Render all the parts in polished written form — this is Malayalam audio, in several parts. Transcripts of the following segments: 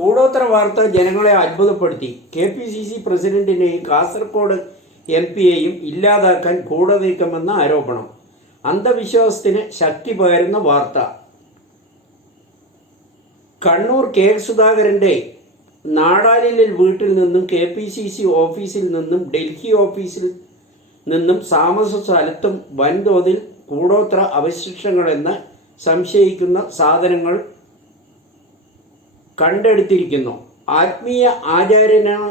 കൂടോത്ര വാർത്ത ജനങ്ങളെ അത്ഭുതപ്പെടുത്തി. KPCC പ്രസിഡന്റിനെയും കാസർഗോഡ് MP-യെയും ഇല്ലാതാക്കാൻ ഗൂഢനീക്കമെന്ന ആരോപണം. അന്ധവിശ്വാസത്തിന് ശക്തി പകരുന്ന വാർത്ത. കണ്ണൂർ സുധാകരന്റെ നാടാലിലെ വീട്ടിൽ നിന്നും KPCC ഓഫീസിൽ നിന്നും ഡൽഹി ഓഫീസിൽ നിന്നും താമസ സ്ഥലത്തും വൻതോതിൽ കൂടോത്ര അവശിഷ്ടങ്ങളെന്ന് സംശയിക്കുന്ന സാധനങ്ങൾ കണ്ടെടുത്തിരിക്കുന്നു. ആത്മീയ ആചാര്യനാണ്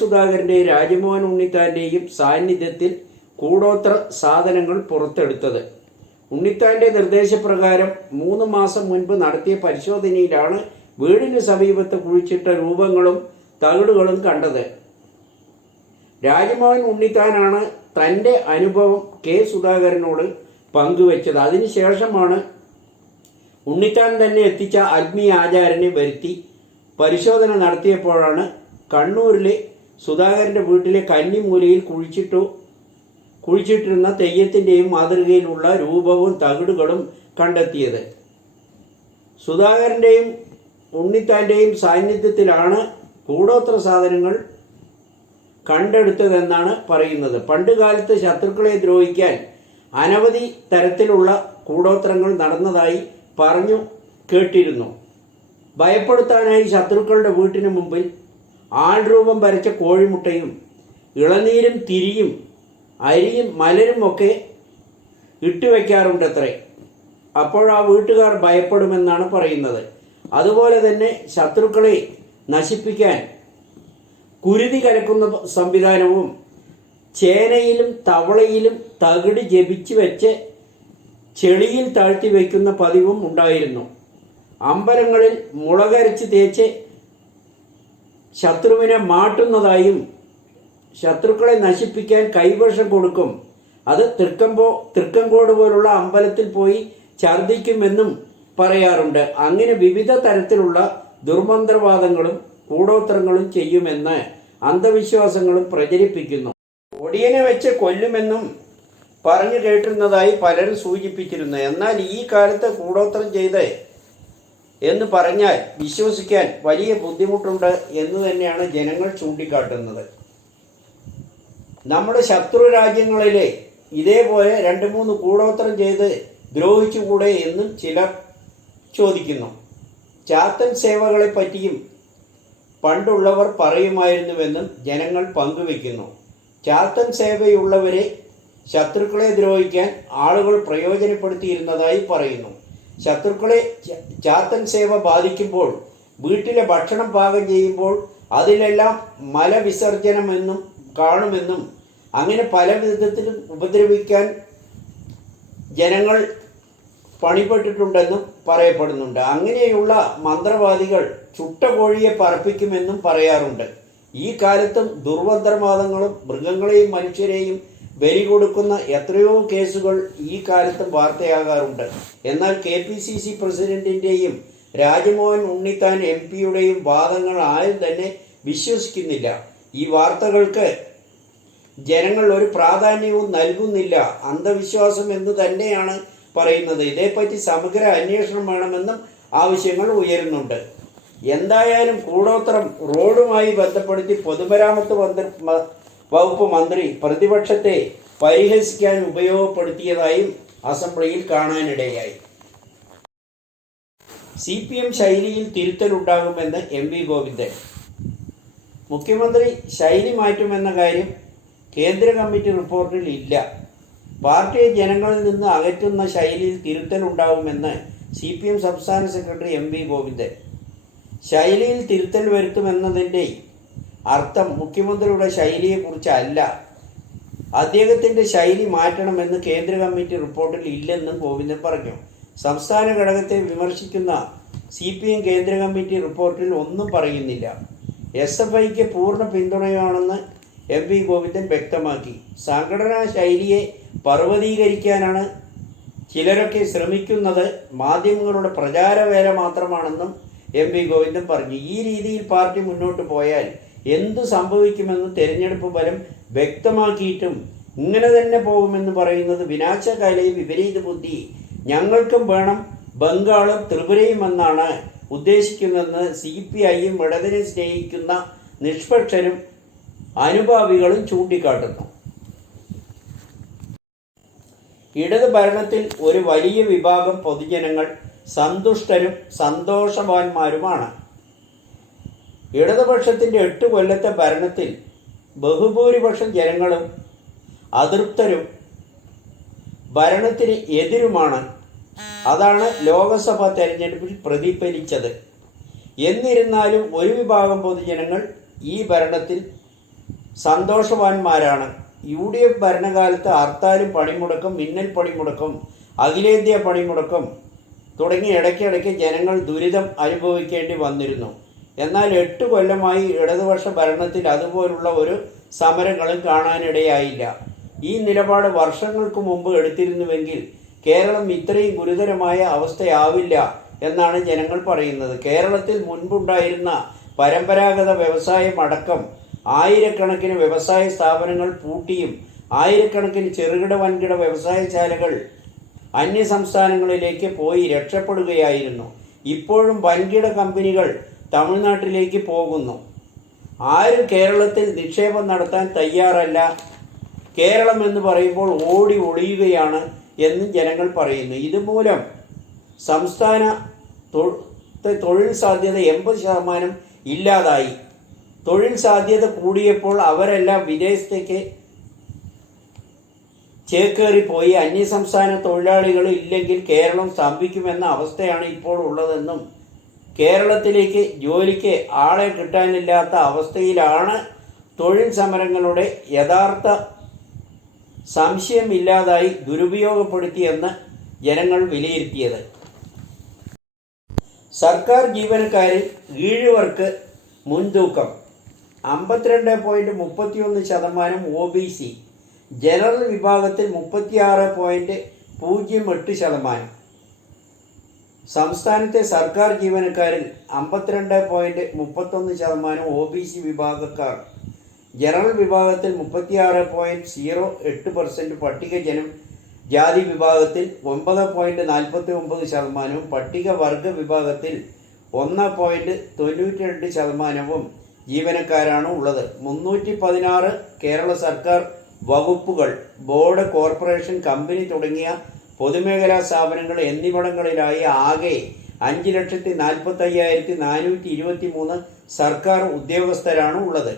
സുധാകരൻ്റെയും രാജ്മോഹൻ ഉണ്ണിത്താൻ്റെയും സാന്നിധ്യത്തിൽ കൂടോത്ര സാധനങ്ങൾ പുറത്തെടുത്തത്. ഉണ്ണിത്താൻ്റെ നിർദ്ദേശപ്രകാരം 3 മാസം മുൻപ് നടത്തിയ പരിശോധനയിലാണ് വീടിന് സമീപത്ത് കുഴിച്ചിട്ട രൂപങ്ങളും തകിടുകളും കണ്ടത്. രാജ്മോഹൻ ഉണ്ണിത്താനാണ് തൻ്റെ അനുഭവം സുധാകരനോട് പങ്കുവച്ചത്. അതിനുശേഷമാണ് ഉണ്ണിത്താൻ തന്നെ എത്തിച്ച ആത്മീയ ആചാര്യനെ വരുത്തി പരിശോധന നടത്തിയപ്പോഴാണ് കണ്ണൂരിലെ സുധാകരൻ്റെ വീട്ടിലെ കന്നിമൂലയിൽ കുഴിച്ചിട്ടിരുന്ന തെയ്യത്തിൻ്റെയും മാതൃകയിലുള്ള രൂപവും തകിടുകളും കണ്ടെത്തിയത്. സുധാകരൻ്റെയും ഉണ്ണിത്താൻ്റെയും സാന്നിധ്യത്തിലാണ് കൂടോത്ര സാധനങ്ങൾ കണ്ടെടുത്തതെന്നാണ് പറയുന്നത്. പണ്ടുകാലത്ത് ശത്രുക്കളെ ദ്രോഹിക്കാൻ അനവധി തരത്തിലുള്ള കൂടോത്രങ്ങൾ നടന്നതായി പറഞ്ഞു കേട്ടിരുന്നു. ഭയപ്പെടുത്താനായി ശത്രുക്കളുടെ വീട്ടിന് മുമ്പിൽ ആൾരൂപം വരച്ച കോഴിമുട്ടയും ഇളനീരും തിരിയും അരിയും മലരും ഒക്കെ ഇട്ടുവെക്കാറുണ്ടത്രേ. അപ്പോൾ ആ വീട്ടുകാർ ഭയപ്പെടുമെന്നാണ് പറയുന്നത്. അതുപോലെ തന്നെ ശത്രുക്കളെ നശിപ്പിക്കാൻ കുരുതി കലക്കുന്ന സംവിധാനവും ചേനയിലും തവളയിലും തകിട് ജപിച്ച് വെച്ച് ചെളിയിൽ താഴ്ത്തി വയ്ക്കുന്ന പതിവും ഉണ്ടായിരുന്നു. അമ്പലങ്ങളിൽ മുളകരച്ച് തേച്ച് ശത്രുവിനെ മാട്ടുന്നതായും ശത്രുക്കളെ നശിപ്പിക്കാൻ കൈവശം കൊടുക്കും. അത് തൃക്കങ്കോട് പോലുള്ള അമ്പലത്തിൽ പോയി ഛർദ്ദിക്കുമെന്നും പറയാറുണ്ട്. അങ്ങനെ വിവിധ തരത്തിലുള്ള ദുർമന്ത്രവാദങ്ങളും കൂടോത്രങ്ങളും ചെയ്യുമെന്ന് അന്ധവിശ്വാസങ്ങളും പ്രചരിപ്പിക്കുന്നു. ഒടിയനെ വെച്ച് കൊല്ലുമെന്നും പറഞ്ഞു കേട്ടിരുന്നതായി പലരും സൂചിപ്പിച്ചിരുന്നു. എന്നാൽ ഈ കാലത്ത് കൂടോത്രം ചെയ്ത് എന്ന് പറഞ്ഞാൽ വിശ്വസിക്കാൻ വലിയ ബുദ്ധിമുട്ടുണ്ട് എന്ന് തന്നെയാണ് ജനങ്ങൾ ചൂണ്ടിക്കാട്ടുന്നത്. നമ്മുടെ ശത്രു രാജ്യങ്ങളിലെ ഇതേപോലെ 2-3 കൂടോത്രം ചെയ്ത് ദ്രോഹിച്ചുകൂടെ എന്നും ചിലർ ചോദിക്കുന്നു. ചാത്തൻ സേവകളെ പറ്റിയും പണ്ടുള്ളവർ പറയുമായിരുന്നുവെന്നും ജനങ്ങൾ പങ്കുവയ്ക്കുന്നു. ചാത്തൻ സേവയുള്ളവരെ ശത്രുക്കളെ ദ്രോഹിക്കാൻ ആളുകൾ പ്രയോജനപ്പെടുത്തിയിരുന്നതായി പറയുന്നു. ശത്രുക്കളെ ചാത്തൻ സേവ ബാധിക്കുമ്പോൾ വീട്ടിലെ ഭക്ഷണം പാകം ചെയ്യുമ്പോൾ അതിലെല്ലാം മലവിസർജനമെന്നും കാണുമെന്നും അങ്ങനെ പല വിധത്തിലും ഉപദ്രവിക്കാൻ ജനങ്ങൾ പണിപ്പെട്ടിട്ടുണ്ടെന്നും പറയപ്പെടുന്നുണ്ട്. അങ്ങനെയുള്ള മന്ത്രവാദികൾ ചുട്ട കോഴിയെ പറപ്പിക്കുമെന്നും പറയാറുണ്ട്. ഈ കാലത്തും ദുർമന്ത്രവാദങ്ങളും മൃഗങ്ങളെയും മനുഷ്യരെയും ബലി കൊടുക്കുന്ന എത്രയോ കേസുകൾ ഈ കാലത്തും വാർത്തയാകാറുണ്ട്. എന്നാൽ KPCC പ്രസിഡന്റിൻ്റെയും രാജ്മോഹൻ ഉണ്ണിത്താൻ MP-യുടെയും വാദങ്ങൾ ആരും തന്നെ വിശ്വസിക്കുന്നില്ല. ഈ വാർത്തകൾക്ക് ജനങ്ങൾ ഒരു പ്രാധാന്യവും നൽകുന്നില്ല. അന്ധവിശ്വാസം എന്ന് തന്നെയാണ് പറയുന്നത്. ഇതേപ്പറ്റി സമഗ്ര അന്വേഷണം വേണമെന്നും ആവശ്യങ്ങൾ ഉയരുന്നുണ്ട്. എന്തായാലും കൂടോത്രം റോഡുമായി ബന്ധപ്പെടുത്തി പൊതുമരാമത്ത് വകുപ്പ് മന്ത്രി പ്രതിപക്ഷത്തെ പരിഹസിക്കാൻ ഉപയോഗപ്പെടുത്തിയതായും അസംബ്ലിയിൽ കാണാനിടയായി. CPM ശൈലിയിൽ തിരുത്തലുണ്ടാകുമെന്ന് MV ഗോവിന്ദൻ. മുഖ്യമന്ത്രി ശൈലി മാറ്റുമെന്ന കാര്യം കേന്ദ്ര കമ്മിറ്റി റിപ്പോർട്ടിൽ ഇല്ല. പാർട്ടിയെ ജനങ്ങളിൽ നിന്ന് അകറ്റുന്ന ശൈലിയിൽ തിരുത്തലുണ്ടാകുമെന്ന് CPM സംസ്ഥാന സെക്രട്ടറി MV ഗോവിന്ദൻ. ശൈലിയിൽ തിരുത്തൽ വരുത്തുമെന്നതിൻ്റെ അർത്ഥം മുഖ്യമന്ത്രിയുടെ ശൈലിയെക്കുറിച്ചല്ല. അദ്ദേഹത്തിൻ്റെ ശൈലി മാറ്റണമെന്ന് കേന്ദ്ര കമ്മിറ്റി റിപ്പോർട്ടിൽ ഇല്ലെന്നും ഗോവിന്ദൻ പറഞ്ഞു. സംസ്ഥാന ഘടകത്തെ വിമർശിക്കുന്ന CPM കേന്ദ്ര കമ്മിറ്റി റിപ്പോർട്ടിൽ ഒന്നും പറയുന്നില്ല. SFIക്ക് പൂർണ്ണ പിന്തുണയാണെന്ന് MV ഗോവിന്ദൻ വ്യക്തമാക്കി. സംഘടനാ ശൈലിയെ പർവ്വതീകരിക്കാനാണ് ചിലരൊക്കെ ശ്രമിക്കുന്നത്. മാധ്യമങ്ങളുടെ പ്രചാരവേല മാത്രമാണെന്നും MV ഗോവിന്ദൻ പറഞ്ഞു. ഈ രീതിയിൽ പാർട്ടി മുന്നോട്ട് പോയാൽ എന്തു സംഭവിക്കുമെന്ന് തെരഞ്ഞെടുപ്പ് ഫലം വ്യക്തമാക്കിയിട്ടും ഇങ്ങനെ തന്നെ പോകുമെന്ന് പറയുന്നത് വിനാശകാലയും വിപരീത ബുദ്ധി. ഞങ്ങൾക്കും വേണം ബംഗാളും ത്രിപുരയും എന്നാണ് ഉദ്ദേശിക്കുന്നതെന്ന് CPIയും ഇടതിനെ സ്നേഹിക്കുന്ന നിഷ്പക്ഷരും അനുഭാവികളും ചൂണ്ടിക്കാട്ടുന്നു. ഇടത് ഭരണത്തിൽ ഒരു വലിയ വിഭാഗം പൊതുജനങ്ങൾ സന്തുഷ്ടരും സന്തോഷവാന്മാരുമാണ്. ഇടതുപക്ഷത്തിൻ്റെ 8 കൊല്ലത്തെ ഭരണത്തിൽ ബഹുഭൂരിപക്ഷം ജനങ്ങളും അതൃപ്തരും ഭരണത്തിന് എതിരുമാണ്. അതാണ് ലോക്സഭാ തെരഞ്ഞെടുപ്പിൽ പ്രതിഫലിച്ചത്. എന്നിരുന്നാലും ഒരു വിഭാഗം പൊതുജനങ്ങൾ ഈ ഭരണത്തിൽ സന്തോഷവാന്മാരാണ്. UDF ഭരണകാലത്ത് ഹർത്താലും പണിമുടക്കും, മിന്നൽ പണിമുടക്കും, അഖിലേന്ത്യാ പണിമുടക്കും തുടങ്ങി ഇടയ്ക്കിടയ്ക്ക് ജനങ്ങൾ ദുരിതം അനുഭവിക്കേണ്ടി വന്നിരുന്നു. എന്നാൽ 8 കൊല്ലമായി ഇടതുപക്ഷ ഭരണത്തിൽ അതുപോലുള്ള ഒരു സമരങ്ങളും കാണാനിടയായില്ല. ഈ നിലപാട് വർഷങ്ങൾക്ക് മുമ്പ് എടുത്തിരുന്നുവെങ്കിൽ കേരളം ഇത്രയും ഗുരുതരമായ അവസ്ഥയാവില്ല എന്നാണ് ജനങ്ങൾ പറയുന്നത്. കേരളത്തിൽ മുൻപുണ്ടായിരുന്ന പരമ്പരാഗത വ്യവസായം അടക്കം ആയിരക്കണക്കിന് വ്യവസായ സ്ഥാപനങ്ങൾ പൂട്ടിയും ആയിരക്കണക്കിന് ചെറുകിട വൻകിട വ്യവസായശാലകൾ അന്യസംസ്ഥാനങ്ങളിലേക്ക് പോയി രക്ഷപ്പെടുകയായിരുന്നു. ഇപ്പോഴും വൻകിട കമ്പനികൾ തമിഴ്നാട്ടിലേക്ക് പോകുന്നു. ആരും കേരളത്തിൽ നിക്ഷേപം നടത്താൻ തയ്യാറല്ല. കേരളം എന്ന് പറയുമ്പോൾ ഓടി ഒളിയുകയാണ് എന്ന് ജനങ്ങൾ പറയുന്നു. ഇതുമൂലം സംസ്ഥാന തൊഴിൽ സാധ്യത 80% ഇല്ലാതായി. തൊഴിൽ സാധ്യത കൂടിയപ്പോൾ അവരെല്ലാം വിദേശത്തേക്ക് ചേക്കേറിപ്പോയി. അന്യസംസ്ഥാന തൊഴിലാളികൾ ഇല്ലെങ്കിൽ കേരളം സ്തംഭിക്കുമെന്ന അവസ്ഥയാണ് ഇപ്പോൾ ഉള്ളതെന്നും കേരളത്തിലേക്ക് ജോലിക്ക് ആളെ കിട്ടാനില്ലാത്ത അവസ്ഥയിലാണ് തൊഴിൽ സമരങ്ങളുടെ യഥാർത്ഥ സംശയമില്ലാതായി ദുരുപയോഗപ്പെടുത്തിയെന്ന് ജനങ്ങൾ വിലയിരുത്തിയത്. സർക്കാർ ജീവനക്കാരിൽ ഈഴവർക്ക് മുൻതൂക്കം 52.31%, OBC ജനറൽ വിഭാഗത്തിൽ 36.08%. സംസ്ഥാനത്തെ സർക്കാർ ജീവനക്കാരിൽ 52.31%, OBC വിഭാഗക്കാർ. ജനറൽ വിഭാഗത്തിൽ 36.08%, പട്ടികജനം ജാതി വിഭാഗത്തിൽ 9.49%, പട്ടികവർഗ വിഭാഗത്തിൽ 1.92% ജീവനക്കാരാണ് ഉള്ളത്. 316 കേരള സർക്കാർ വകുപ്പുകൾ, ബോർഡ്, കോർപ്പറേഷൻ, കമ്പനി തുടങ്ങിയ പൊതുമേഖലാ സ്ഥാപനങ്ങൾ എന്നിവിടങ്ങളിലായി ആകെ 5,45,423 സർക്കാർ ഉദ്യോഗസ്ഥരാണ് ഉള്ളത്.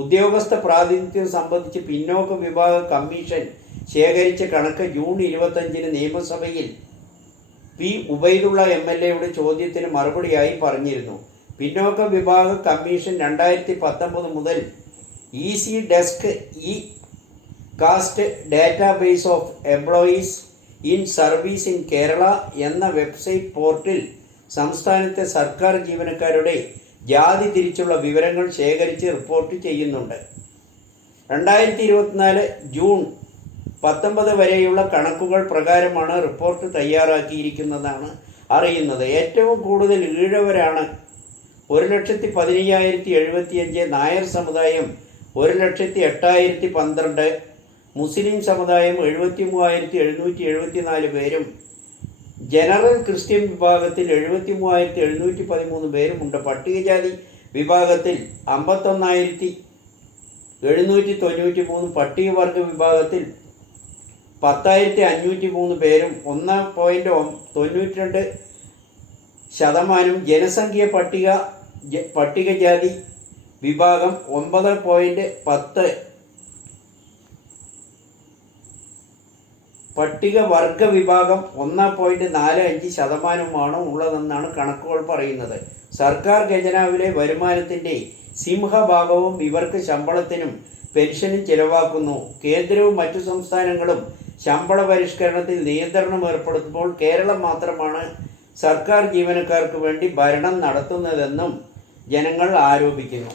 ഉദ്യോഗസ്ഥ പ്രാതിനിധ്യം സംബന്ധിച്ച് പിന്നോക്ക വിഭാഗ കമ്മീഷൻ ശേഖരിച്ച കണക്ക് ജൂൺ 25 നിയമസഭയിൽ P. ഉബൈദുള്ള MLA ചോദ്യത്തിന് മറുപടിയായി പറഞ്ഞിരുന്നു. പിന്നോക്ക വിഭാഗ കമ്മീഷൻ 2019 മുതൽ EC desk caste database of employees in service in Kerala എന്ന വെബ്സൈറ്റ് പോർട്ടിൽ സംസ്ഥാനത്തെ സർക്കാർ ജീവനക്കാരുടെ ജാതി തിരിച്ചുള്ള വിവരങ്ങൾ ശേഖരിച്ച് റിപ്പോർട്ട് ചെയ്യുന്നുണ്ട്. 2024 ജൂൺ 19 വരെയുള്ള കണക്കുകൾ പ്രകാരമാണ് റിപ്പോർട്ട് തയ്യാറാക്കിയിരിക്കുന്നതാണ് അറിയുന്നത്. ഏറ്റവും കൂടുതൽ ഈഴവരാണ് 1,15,075, നായർ സമുദായം 1,08,012, മുസ്ലിം സമുദായം 73,774 പേരും ജനറൽ ക്രിസ്ത്യൻ വിഭാഗത്തിൽ 73,713 പേരുമുണ്ട്. പട്ടികജാതി വിഭാഗത്തിൽ 51,793, പട്ടികവർഗ വിഭാഗത്തിൽ 10,503 പേരും 1.92%. ജനസംഖ്യ പട്ടികജാതി വിഭാഗം 9.10%, പട്ടികവർഗ വിഭാഗം 1.45%മാണ് ഉള്ളതെന്നാണ് കണക്കുകൾ പറയുന്നത്. സർക്കാർ ഖജനാവിലെ വരുമാനത്തിൻ്റെ സിംഹഭാഗവും ഇവർക്ക് ശമ്പളത്തിനും പെൻഷനും ചെലവാക്കുന്നു. കേന്ദ്രവും മറ്റു സംസ്ഥാനങ്ങളും ശമ്പള പരിഷ്കരണത്തിൽ നിയന്ത്രണം ഏർപ്പെടുത്തുമ്പോൾ കേരളം മാത്രമാണ് സർക്കാർ ജീവനക്കാർക്ക് വേണ്ടി ഭരണം നടത്തുന്നതെന്നും ജനങ്ങൾ ആരോപിക്കുന്നു.